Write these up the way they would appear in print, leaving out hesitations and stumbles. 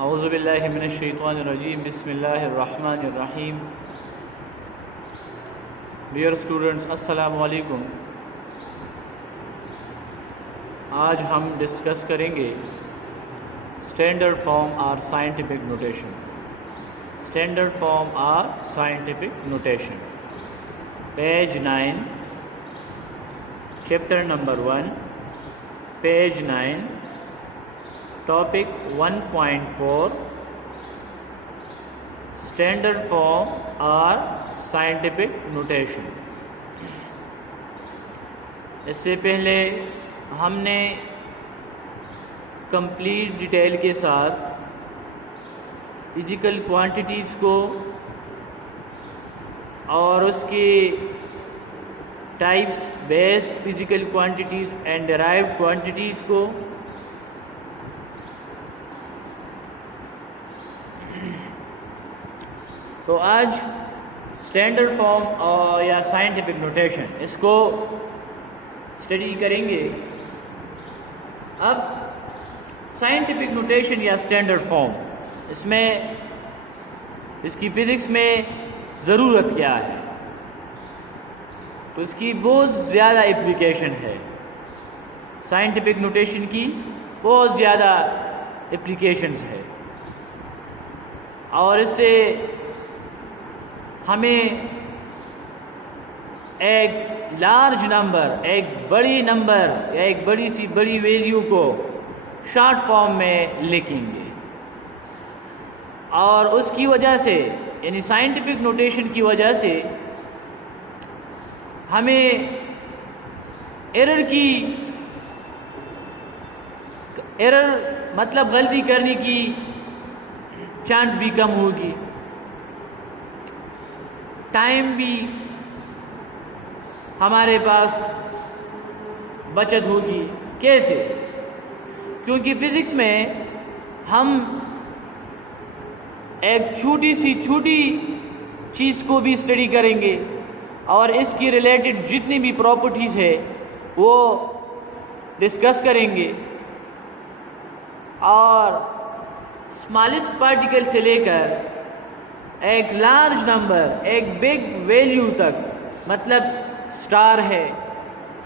औज़ुबिल्लाहि मिनश्शैतानिर्रजीम बिस्मिल्लाहिर्रहमानिर्रहीम। Dear students, अस्सलामु अलैकुम। आज हम डिस्कस करेंगे स्टैंडर्ड फॉर्म और साइंटिफिक नोटेशन। स्टैंडर्ड फॉर्म और scientific notation, page 9, chapter number 1, page 9, topic 1.4, standard form और साइंटिफिक नोटेशन। इससे पहले हमने कंप्लीट डिटेल के साथ फिज़िकल क्वांटिटीज़ को और उसके types, base physical quantities and derived quantities को तो आज स्टैंडर्ड फॉर्म और या साइंटिफिक नोटेशन इसको स्टडी करेंगे। अब साइंटिफिक नोटेशन या स्टैंडर्ड फॉर्म, इसमें इसकी फ़िज़िक्स में ज़रूरत क्या है, तो इसकी बहुत ज़्यादा एप्लीकेशन है। साइंटिफिक नोटेशन की बहुत ज़्यादा एप्लीकेशंस है और इससे हमें एक लार्ज नंबर, एक बड़ी नंबर या एक बड़ी सी बड़ी वैल्यू को शॉर्ट फॉर्म में लिखेंगे और उसकी वजह से, यानी साइंटिफिक नोटेशन की वजह से, हमें एरर मतलब गलती करने की चांस भी कम होगी, टाइम भी हमारे पास बचत होगी। कैसे? क्योंकि फ़िज़िक्स में हम एक छोटी चीज़ को भी स्टडी करेंगे और इसकी रिलेटेड जितनी भी प्रॉपर्टीज़ है वो डिस्कस करेंगे और स्मॉलेस्ट पार्टिकल से लेकर एक लार्ज नंबर, एक बिग वैल्यू तक, मतलब स्टार है,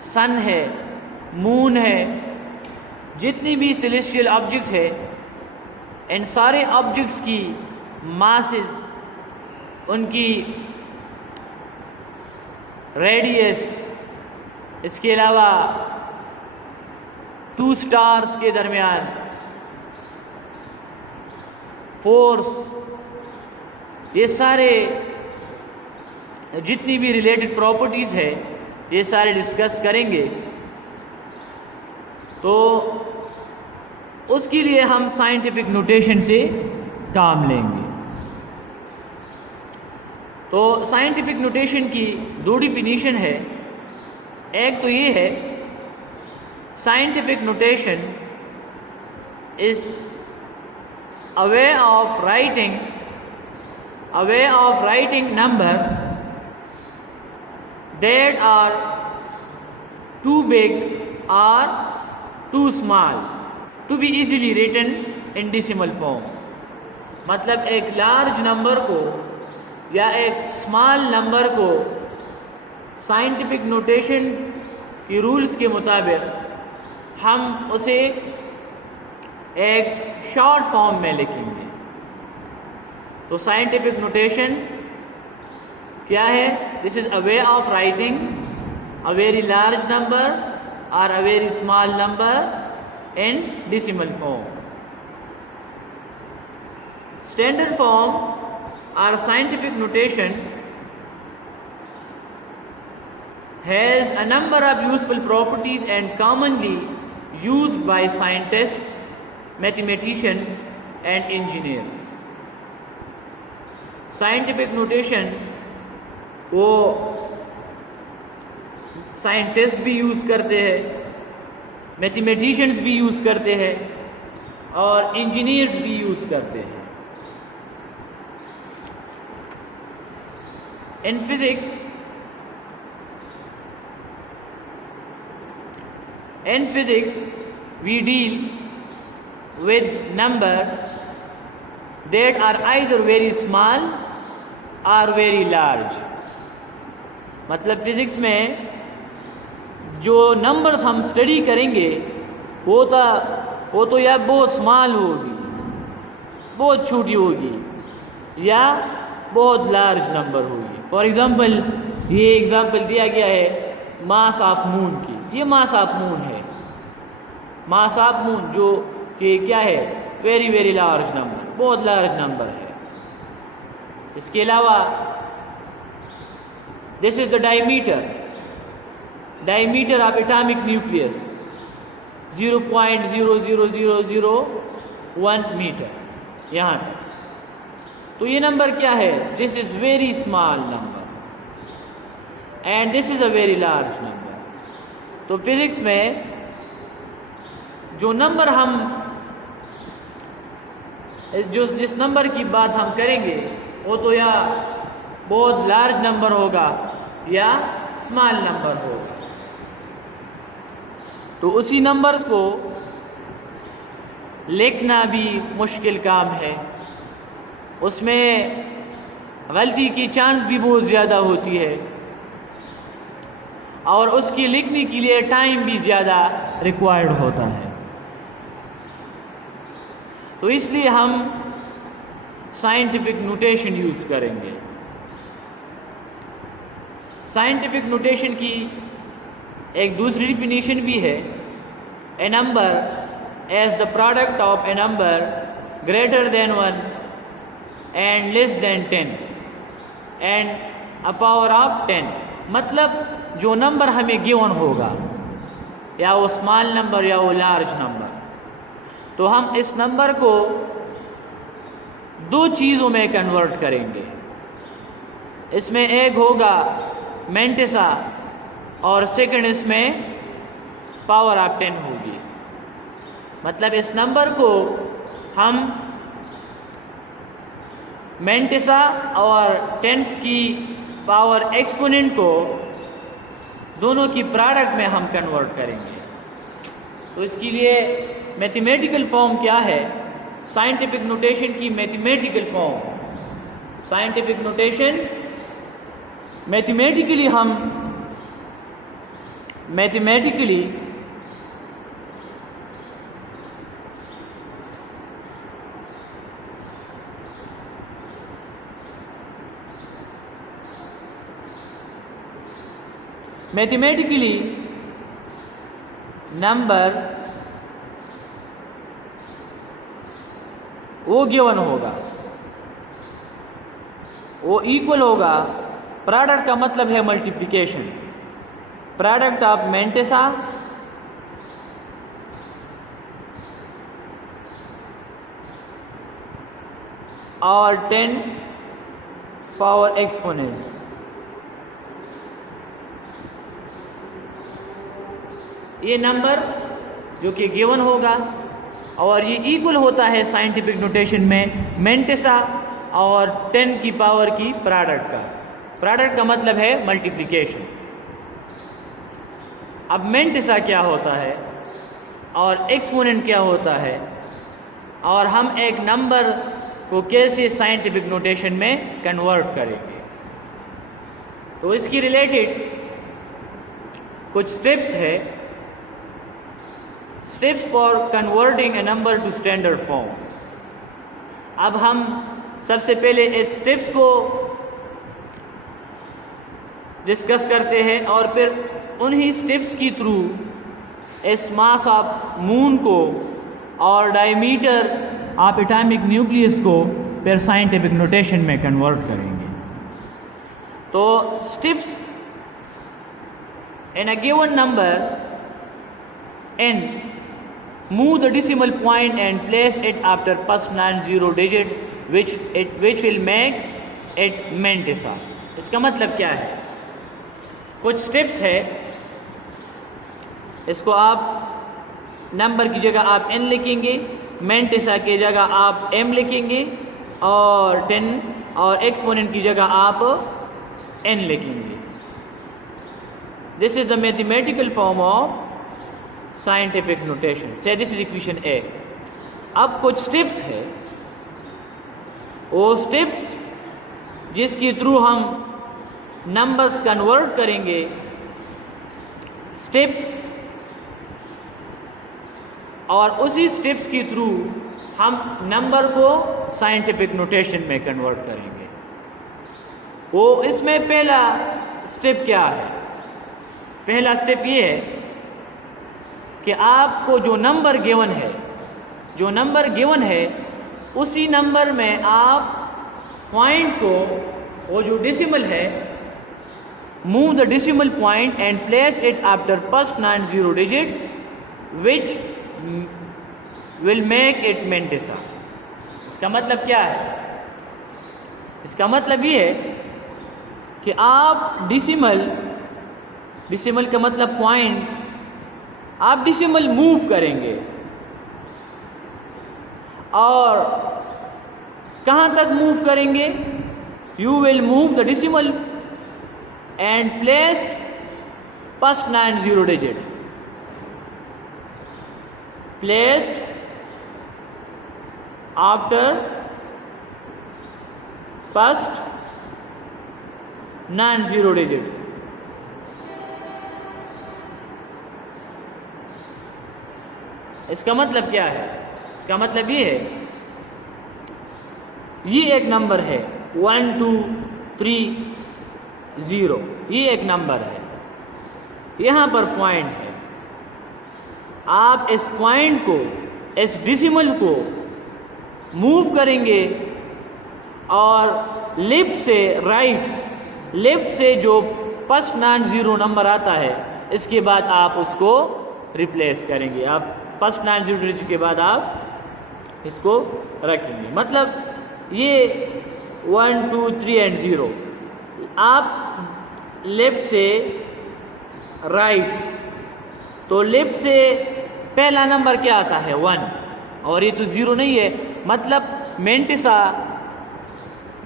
सन है, मून है, जितनी भी सेलेस्टियल ऑब्जेक्ट है, इन सारे ऑब्जेक्ट्स की मासेस, उनकी रेडियस, इसके अलावा 2 स्टार्स के दरमियान फोर्स, ये सारे जितनी भी रिलेटेड प्रॉपर्टीज़ है ये सारे डिस्कस करेंगे। तो उसके लिए हम साइंटिफिक नोटेशन से काम लेंगे। तो साइंटिफिक नोटेशन की 2 डिफिनीशन है। एक तो ये है, scientific notation is a way of writing number that are too big or too small to be easily written in decimal form। मतलब एक लार्ज नंबर को या एक स्मॉल नंबर को साइंटिफिक नोटेशन की रूल्स के मुताबिक हम उसे एक शॉर्ट फॉर्म में लिखेंगे। तो साइंटिफिक नोटेशन क्या है? This is a way of writing a very large number और a very small number in decimal form. Standard form और scientific notation has a number of useful properties and commonly used by scientists, mathematicians and engineers। Scientific notation वो scientist भी use करते हैं, mathematicians भी use करते हैं और engineers भी यूज़ करते हैं। In physics In physics, we deal with number that are either very small or very large। मतलब फिज़िक्स में जो नंबर्स हम स्टडी करेंगे वो तो या बहुत स्मॉल होगी, बहुत छोटी होगी, या बहुत लार्ज नंबर होगी। फॉर एग्ज़ाम्पल ये एग्ज़ाम्पल दिया गया है मास ऑफ मून की। ये मास ऑफ मून है, मास ऑफ मून जो कि क्या है, वेरी वेरी लार्ज नंबर, बहुत लार्ज नंबर है। इसके अलावा this is the diameter of atomic nucleus 0.00001 metre, यहाँ तक। तो ये नंबर क्या है, this is very small number and this is a very large number. तो फिजिक्स में जो नंबर जिस नंबर की बात हम करेंगे वो तो या बहुत लार्ज नंबर होगा या स्मॉल नंबर होगा। तो उसी नंबर्स को लिखना भी मुश्किल काम है, उसमें गलती की चांस भी बहुत ज़्यादा होती है और उसकी लिखने के लिए टाइम भी ज़्यादा रिक्वायर्ड होता है। तो इसलिए हम साइंटिफिक नोटेशन यूज़ करेंगे। साइंटिफिक नोटेशन की एक दूसरी डिफिनीशन भी है, a number as the product of a number greater than 1 and less than 10 and a power of 10। मतलब जो नंबर हमें गिवन होगा, या वो स्मॉल नंबर या वो लार्ज नंबर, तो हम इस नंबर को दो चीज़ों में कन्वर्ट करेंगे। इसमें एक होगा मेंटिसा और सेकंड इसमें पावर ऑफ 10 होगी। मतलब इस नंबर को हम मेंटिसा और 10 की पावर एक्सपोनेंट को दोनों की प्रोडक्ट में हम कन्वर्ट करेंगे। तो इसके लिए मैथमेटिकल फॉर्म क्या है, साइंटिफिक नोटेशन की mathematical form, scientific notation mathematically number वो गिवन होगा, वो इक्वल होगा। प्रोडक्ट का मतलब है मल्टीप्लिकेशन, प्रोडक्ट ऑफ मेंटिसा और 10 पावर एक्सपोनेंट। ये नंबर जो कि गिवन होगा और ये इक्वल होता है साइंटिफिक नोटेशन में मेंटिसा और 10 की पावर की प्रोडक्ट का। प्रोडक्ट का मतलब है मल्टीप्लिकेशन। अब मेंटिसा क्या होता है और एक्सपोनेंट क्या होता है, और हम एक नंबर को कैसे साइंटिफिक नोटेशन में कन्वर्ट करेंगे, तो इसकी रिलेटेड कुछ स्टेप्स है। Steps for converting A number two standard form. अब हम सबसे पहले इस स्टेप्स को डिस्कस करते हैं और फिर उन्हीं स्टेप्स की थ्रू इस मास ऑफ मून को और डायमीटर ऑफ एटॉमिक न्यूक्लियस को फिर साइंटिफिक नोटेशन में कन्वर्ट करेंगे। तो steps in a given number n, move the decimal point and place it after first non-zero digit which will make it mantissa. इसका मतलब क्या है, कुछ स्टेप्स है। इसको आप नंबर की जगह आप n लिखेंगे, मेंटिसा की जगह आप m लिखेंगे और 10 और एक्सपोनेंट की जगह आप n लिखेंगे। This is the mathematical form of scientific notation. से दिस इज इक्वेशन A। अब कुछ स्टेप्स है वो स्टेप्स जिसके थ्रू हम नंबर्स कन्वर्ट करेंगे, स्टेप्स, और उसी स्टेप्स के थ्रू हम नंबर को साइंटिफिक नोटेशन में कन्वर्ट करेंगे। वो इसमें पहला स्टेप क्या है? पहला स्टेप ये है कि आपको जो नंबर गिवन है उसी नंबर में आप पॉइंट को, वो जो डेसिमल है, move the decimal point and place it after first non zero digit which will make it mantissa. इसका मतलब क्या है? इसका मतलब ये है कि आप डिसिमल का मतलब पॉइंट, आप डिसिमल मूव करेंगे और कहाँ तक मूव करेंगे? You will move the decimal and placed first non zero digit, placed after first non-zero digit. इसका मतलब क्या है? इसका मतलब ये है, ये एक नंबर है 1 2 3 0, ये एक नंबर है, यहाँ पर पॉइंट है। आप इस पॉइंट को, इस डेसिमल को मूव करेंगे और लेफ्ट से राइट, लेफ्ट से जो फर्स्ट नॉन जीरो नंबर आता है इसके बाद आप उसको रिप्लेस करेंगे। आप फर्स्ट नॉन जीरो डिजिट के बाद आप इसको रखेंगे। मतलब ये 1 2 3 एंड 0, आप लेफ्ट से राइट, तो लेफ्ट से पहला नंबर क्या आता है? 1, और ये तो 0 नहीं है। मतलब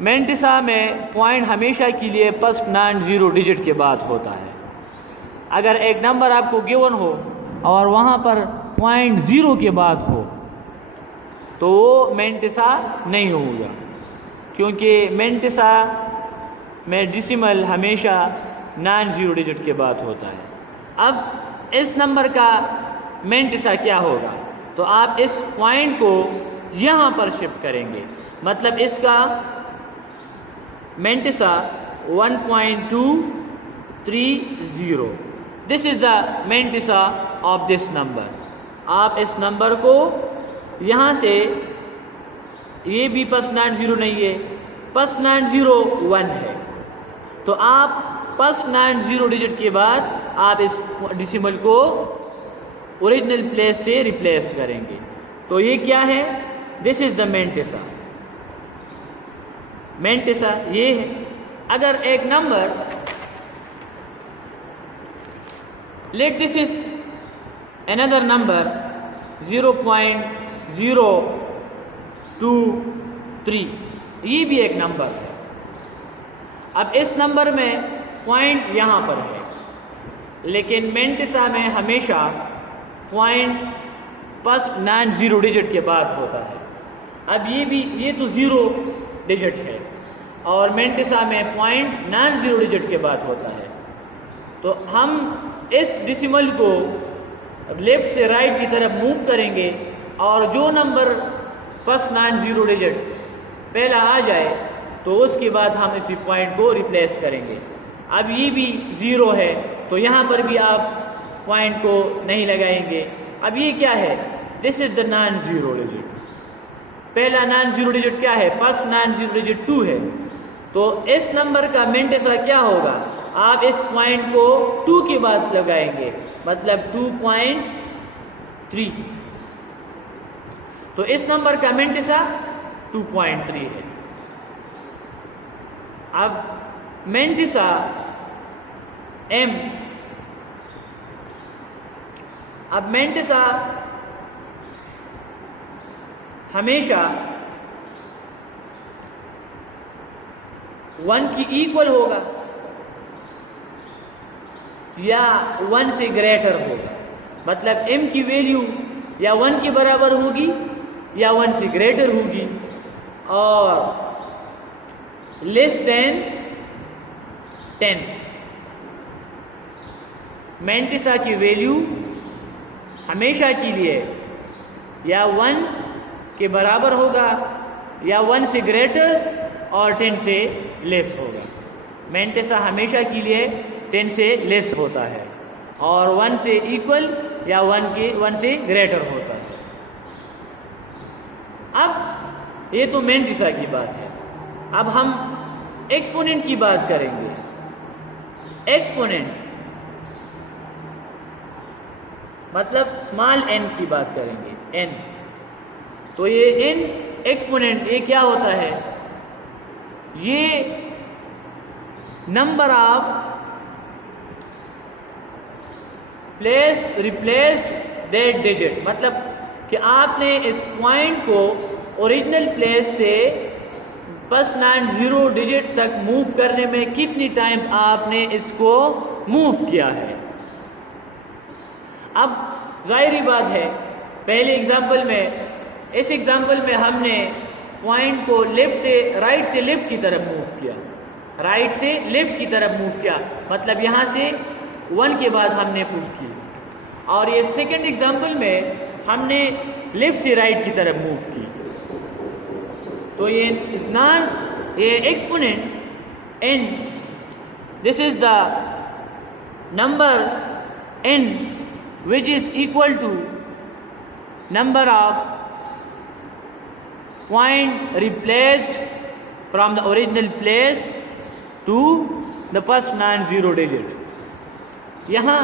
मेंटिसा में पॉइंट हमेशा के लिए फर्स्ट नॉन जीरो डिजिट के बाद होता है। अगर एक नंबर आपको गिवन हो और वहाँ पर पॉइंट 0 के बाद हो तो वो मेंटिसा नहीं होगा, क्योंकि मेंटिसा में डेसिमल हमेशा नॉन जीरो डिजिट के बाद होता है। अब इस नंबर का मेंटिसा क्या होगा? तो आप इस पॉइंट को यहाँ पर शिफ्ट करेंगे। मतलब इसका mantissa 1.230, this is the mantissa of this number. आप इस नंबर को यहाँ से, ये भी फर्स्ट नॉन जीरो नहीं है, फर्स्ट नॉन जीरो 1 है, तो आप फर्स्ट नॉन जीरो डिजिट के बाद आप इस डेसिमल को ओरिजिनल प्लेस से रिप्लेस करेंगे। तो ये क्या है? This is the mantissa. Mantissa ये है। अगर एक number, let this is another number 0.023, ये भी एक नंबर है। अब इस नंबर में पॉइंट यहाँ पर है, लेकिन मेंटिसा में हमेशा point first non zero digit के बाद होता है। अब ये तो 0 डिजिट है और मेंटिसा में पॉइंट नॉन जीरो डिजिट के बाद होता है। तो हम इस डेसिमल को लेफ्ट से राइट की तरफ मूव करेंगे और जो number first non zero digit पहला आ जाए तो उसके बाद हम इसी पॉइंट को रिप्लेस करेंगे। अब ये भी 0 है तो यहाँ पर भी आप पॉइंट को नहीं लगाएंगे। अब ये क्या है? This is the non zero digit. पहला नॉन जीरो डिजिट क्या है? फर्स्ट नॉन जीरो डिजिट 2 है। तो इस नंबर का मेंटिसा क्या होगा? आप इस पॉइंट को 2 के बाद लगाएंगे, मतलब 2.3। तो इस नंबर का मेंटिसा 2.3 है। अब मेंटिसा m, अब मेंटिसा हमेशा 1 की इक्वल होगा या 1 से ग्रेटर होगा। मतलब m की वैल्यू या 1 के बराबर होगी या 1 से ग्रेटर होगी, और लेस देन 10। मैंटिसा की वैल्यू हमेशा के लिए या 1 के बराबर होगा या 1 से ग्रेटर और 10 से लेस होगा। मैंटिसा हमेशा के लिए 10 से लेस होता है और 1 से इक्वल या 1 से ग्रेटर होता है। अब ये तो मैंटिसा की बात है। अब हम एक्सपोनेंट की बात करेंगे। एक्सपोनेंट मतलब स्मॉल n की बात करेंगे, n। तो ये n एक्सपोनेंट ये क्या होता है? ये number of place replaced that digit, मतलब कि आपने इस पॉइंट को ओरिजिनल प्लेस से फर्स्ट 9 0 डिजिट तक मूव करने में कितनी टाइम्स आपने इसको मूव किया है। अब जाहिर बात है, पहले एग्जाम्पल में, इस एग्जाम्पल में हमने पॉइंट को राइट से लेफ्ट की तरफ मूव किया, राइट से लेफ्ट की तरफ मूव किया, मतलब यहाँ से 1 के बाद हमने पुट की। और ये सेकंड एग्जाम्पल में हमने लेफ्ट से राइट की तरफ मूव की। तो ये exponent n, this is the number n which is equal to number of point replaced from the original place to the first 9 0 digit. यहाँ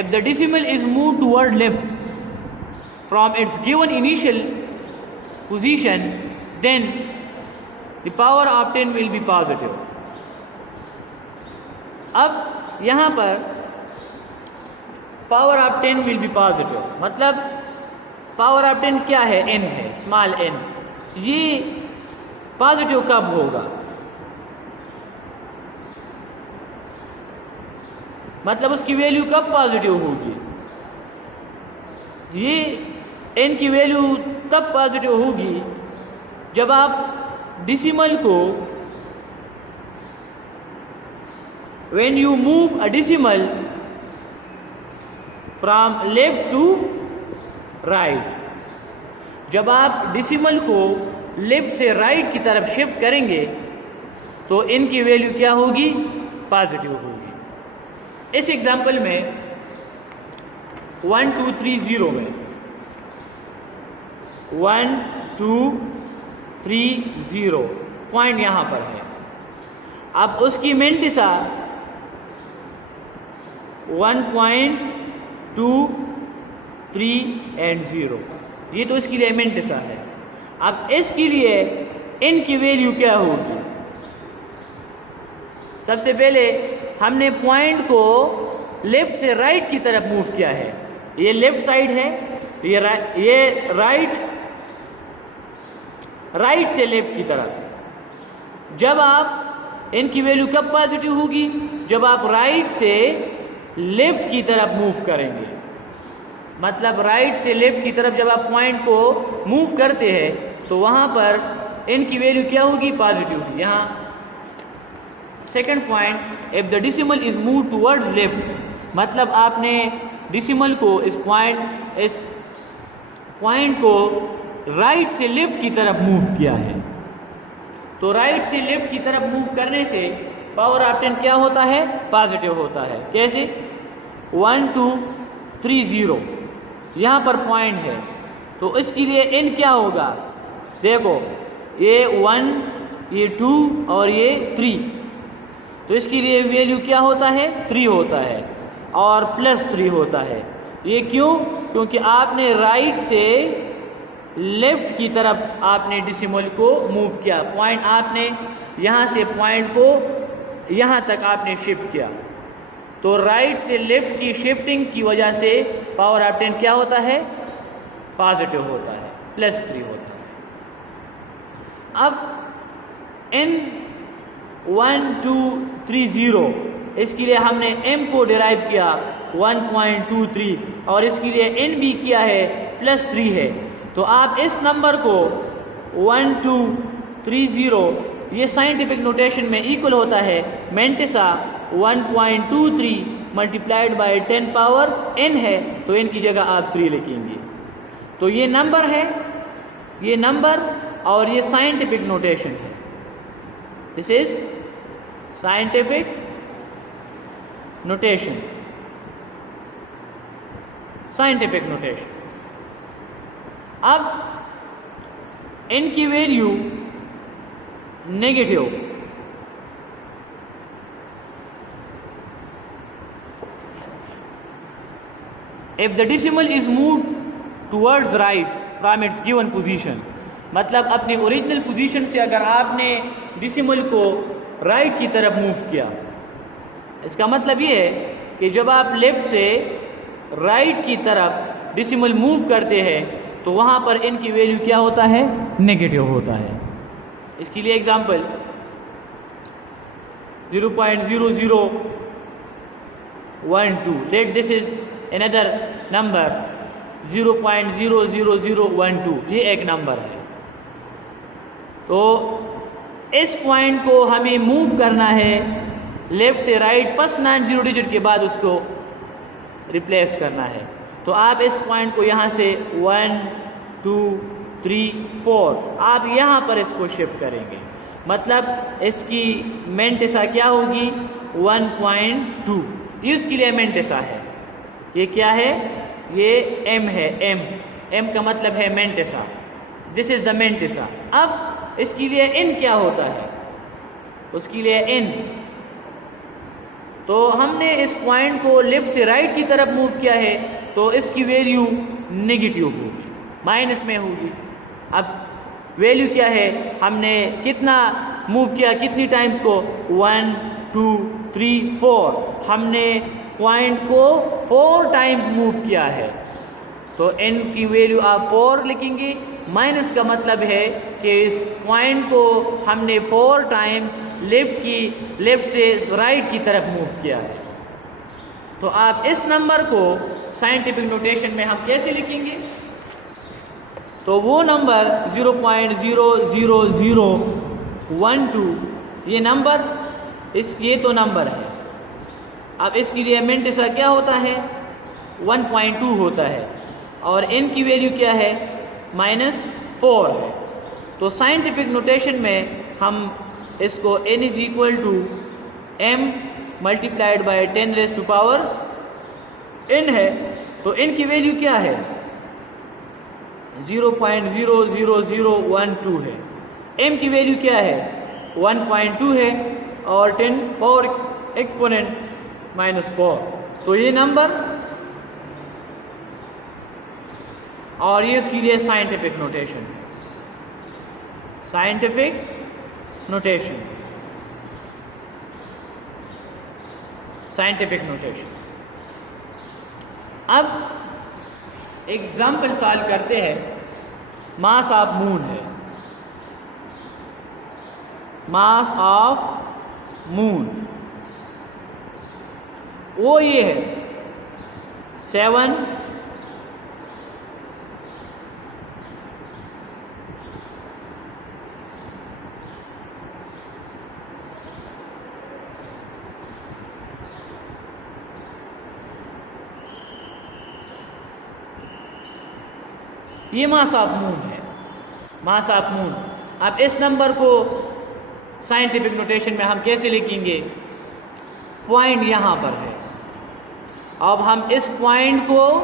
if the decimal is moved toward left from its given initial position, then the power of 10 will be positive. अब यहाँ पर power of 10 will be positive, मतलब power of 10 क्या है? n है, small n। ये positive कब होगा? मतलब उसकी वैल्यू कब पॉजिटिव होगी? ये n की वैल्यू तब पॉजिटिव होगी जब आप डिसिमल को, when you move a decimal from left to right, जब आप डिसिमल को लेफ्ट से राइट की तरफ शिफ्ट करेंगे तो इनकी वैल्यू क्या होगी? पॉजिटिव होगी। इस एग्जांपल में 1 2 3 0 में 1 2 3 0 पॉइंट यहाँ पर है। अब उसकी मैंटिसा 1.2 3 एंड 0, ये तो इसके लिए मैंटिसा है। अब इसके लिए n की वैल्यू क्या होगी? सबसे पहले हमने पॉइंट को लेफ्ट से राइट की तरफ मूव किया है, ये लेफ्ट साइड है, ये राइट से लेफ्ट की तरफ। जब आप n की वैल्यू कब पॉजिटिव होगी? जब आप राइट से लेफ्ट की तरफ मूव करेंगे, मतलब राइट से लेफ्ट की तरफ जब आप पॉइंट को मूव करते हैं तो वहाँ पर n की वैल्यू क्या होगी? पॉजिटिव होगी। यहाँ second point, if the decimal is move towards left, मतलब आपने डिसिमल को इस पॉइंट को राइट से लेफ्ट की तरफ मूव किया है। तो राइट से लेफ्ट की तरफ मूव करने से पावर ऑफ 10 क्या होता है? पॉजिटिव होता है। कैसे? 1 2 3 0 यहाँ पर पॉइंट है, तो इसके लिए n क्या होगा? देखो, ये 1, ये 2 और ये 3, तो इसके लिए वैल्यू क्या होता है? 3 होता है और +3 होता है। ये क्यों? क्योंकि आपने राइट से लेफ्ट की तरफ आपने डिसिमल को मूव किया, पॉइंट आपने यहाँ से पॉइंट को यहाँ तक आपने शिफ्ट किया। तो राइट से लेफ्ट की शिफ्टिंग की वजह से पावर ऑफ 10 क्या होता है? पॉजिटिव होता है, +3 होता है। अब n 1 2 3 0, इसके लिए हमने m को डिराइव किया 1.23 और इसके लिए n भी किया है +3 है। तो आप इस नंबर को 1 2 3 0 ये साइंटिफिक नोटेशन में इक्वल होता है mantissa 1.23 multiplied by 10 power n है, तो n की जगह आप 3 लिखेंगे। तो ये नंबर है, ये नंबर और ये साइंटिफिक नोटेशन है। This is scientific notation, scientific notation. अब n की value negative, if the decimal is moved towards right from its given position, मतलब अपने ओरिजिनल पोजीशन से अगर आपने डिसिमल को राइट की तरफ मूव किया, इसका मतलब ये है कि जब आप लेफ्ट से राइट की तरफ डिसिमल मूव करते हैं तो वहाँ पर n की वैल्यू क्या होता है? नेगेटिव होता है। इसके लिए example 0.0012, let this is another number 0.00012, ये एक नंबर है। तो इस पॉइंट को हमें मूव करना है लेफ्ट से राइट, फर्स्ट 9 0 डिजिट के बाद उसको रिप्लेस करना है। तो आप इस पॉइंट को यहाँ से 1 2 3 4 आप यहाँ पर इसको शिफ्ट करेंगे, मतलब इसकी मेंटिसा क्या होगी? 1.2, ये उसके लिए मेंटिसा है। ये क्या है? ये m है, m का मतलब है mantissa, this is the mantissa. अब इसके लिए n क्या होता है? उसके लिए n, तो हमने इस पॉइंट को लेफ्ट से राइट की तरफ मूव किया है तो इसकी वैल्यू नेगेटिव होगी, माइनस में होगी। अब वैल्यू क्या है? हमने कितना मूव किया, कितनी टाइम्स को? 1 2 3 4, हमने पॉइंट को 4 टाइम्स मूव किया है, तो n की वैल्यू आप 4 लिखेंगे। माइनस का मतलब है कि इस पॉइंट को हमने 4 टाइम्स लेफ्ट से राइट की तरफ मूव किया है। तो आप इस नंबर को साइंटिफिक नोटेशन में हम कैसे लिखेंगे? तो वो नंबर 0.00012, ये नंबर, ये तो नंबर है। अब इसके लिए मेंटिसा क्या होता है? 1.2 होता है और n की वैल्यू क्या है? -4 है। तो साइंटिफिक नोटेशन में हम इसको n is equal to m multiplied by 10 raise to power n है, तो n की वैल्यू क्या है? 0.00012 है। m की वैल्यू क्या है? 1.2 है और 10 पावर एक्सपोनेंट -4, तो ये नंबर, और ये इसके लिए साइंटिफिक नोटेशन है, साइंटिफिक नोटेशन, साइंटिफिक नोटेशन। अब एग्जाम्पल सॉल्व करते हैं। मास ऑफ मून है, मास ऑफ मून वो ये है 7 ये मास ऑफ मून है, मास ऑफ मून। अब इस नंबर को साइंटिफिक नोटेशन में हम कैसे लिखेंगे? पॉइंट यहाँ पर है, अब हम इस पॉइंट को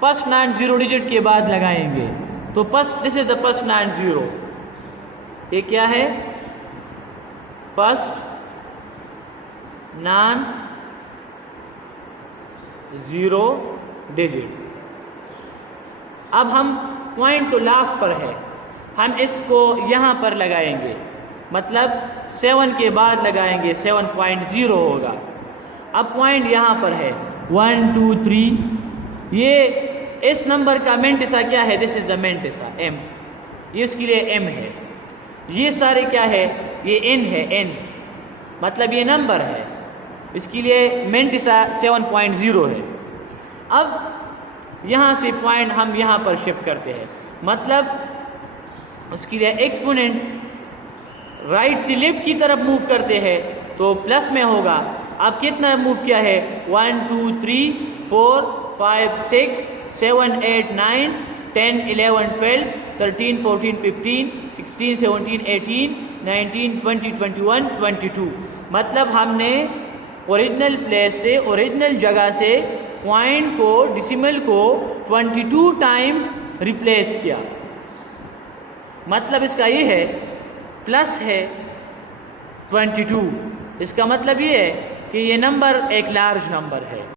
फर्स्ट 9 0 डिजिट के बाद लगाएंगे, तो दिस इज द फर्स्ट 9 0, ये क्या है? First 9 0 digit. अब हम पॉइंट तो लास्ट पर है, हम इसको यहाँ पर लगाएंगे, मतलब 7 के बाद लगाएंगे, 7.0 होगा। अब पॉइंट यहाँ पर है 1 2 3, ये इस नंबर का मेंटिसा क्या है? This is the mantissa m, ये इसके लिए m है। ये सारे क्या है? ये n है, n मतलब ये नंबर है, इसके लिए मेंटिसा 7.0 है। अब यहाँ से पॉइंट हम यहाँ पर शिफ्ट करते हैं, मतलब उसके लिए एक्सपोनेंट राइट से लेफ्ट की तरफ मूव करते हैं तो प्लस में होगा। अब कितना मूव किया है? 1 2 3 4 5 6 7 8 9 10 11 12 13 14 15 16 17 18 19 20 21 22। मतलब हमने ओरिजिनल प्लेस से, ओरिजिनल जगह से पॉइंट को, डिसिमल को 22 टाइम्स रिप्लेस किया। मतलब इसका ये है, प्लस है 22, इसका मतलब ये है कि ये नंबर एक लार्ज नंबर है।